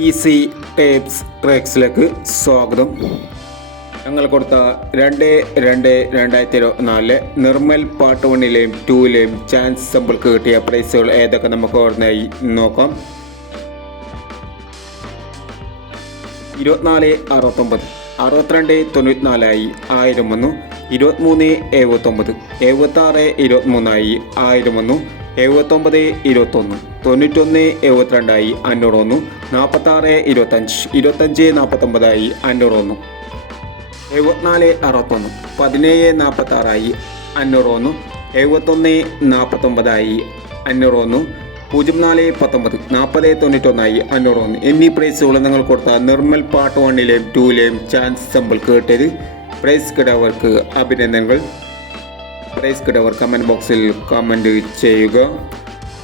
Easy tapes ട്രിക്സിലേക്ക് സ്വാഗതം. ഞങ്ങൾ കൊടുത്ത 2/2/2024 നിർമ്മൽ പാർട്ട് 1ലെയും 2ലെയും ചാൻസ് സമ്പിൾക്ക് കിട്ടിയ പ്രൈസുകൾ ഏതൊക്കെ നമുക്ക് ഓർമ്മയായി നോക്കാം. 2469 6294 1000 വന്നു. 2379 7623 1000 വന്നു. 7921 9172 500 വന്നു. 4625 2549 500 വന്നു. 7461 1746 500 വന്നു. 7149 500 വന്നു. 0419 4091 500 വന്നു. എന്നീ പ്രൈസുകൾ നിങ്ങൾ കൊടുത്ത നിർമ്മൽ പാർട്ട് 1ലെയും 2ലെയും ചാൻസ് സമ്പിൾക്ക് കിട്ടിയത്. പ്രൈസ് കിടവർക്ക് അഭിനന്ദനങ്ങൾ. പ്രൈസ് കിടവർ കമൻറ്റ് ബോക്സിൽ കമൻറ്റ് ചെയ്യുക.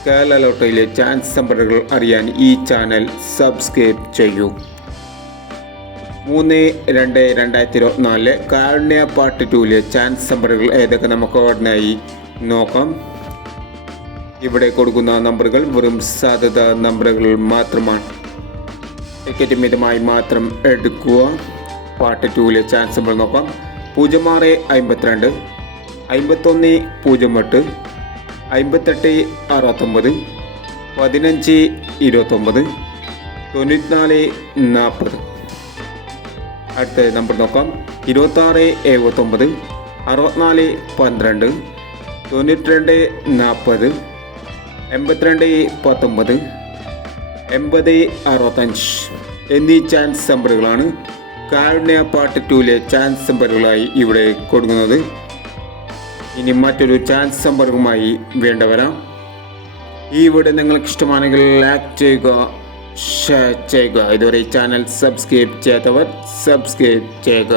കേരള ലോട്ടറിയിലെ ചാൻസ് നമ്പറുകൾ അറിയാൻ ഈ ചാനൽ സബ്സ്ക്രൈബ് ചെയ്യൂ. 3/2/2024 കാരുണ്യ പാർട്ട് 2ലെ ചാൻസ് നമ്പറുകൾ ഏതൊക്കെ നമുക്ക് ഉടനായി നോക്കാം. ഇവിടെ കൊടുക്കുന്ന നമ്പറുകൾ വെറും സാധ്യത നമ്പറുകൾ മാത്രമാണ്. ടിക്കറ്റ് മിതമായി മാത്രം എടുക്കുക. പാർട്ട് 2ലെ ചാൻസ് നമ്പർ നോക്കാം. 0652 5108 5869 1529 9440. അടുത്ത നമ്പർ നോക്കാം. 2679 6412 9240 8219 8065 എന്നീ ചാൻസ് നമ്പറുകളാണ് കാരുണ്യ പാർട്ട് 2ലെ ചാൻസ് നമ്പറുകളായി ഇവിടെ കൊടുക്കുന്നത്. ഇനി മറ്റൊരു ചാൻസ് നമ്പറുമായി വേണ്ടവരാം. ഈ വീഡിയോ നിങ്ങൾക്ക് ഇഷ്ടമാണെങ്കിൽ ലൈക്ക് ചെയ്യുക, ഷെയർ ചെയ്യുക. ഇതുവരെ ഈ ചാനൽ സബ്സ്ക്രൈബ് ചെയ്യാത്തവർ സബ്സ്ക്രൈബ് ചെയ്യുക.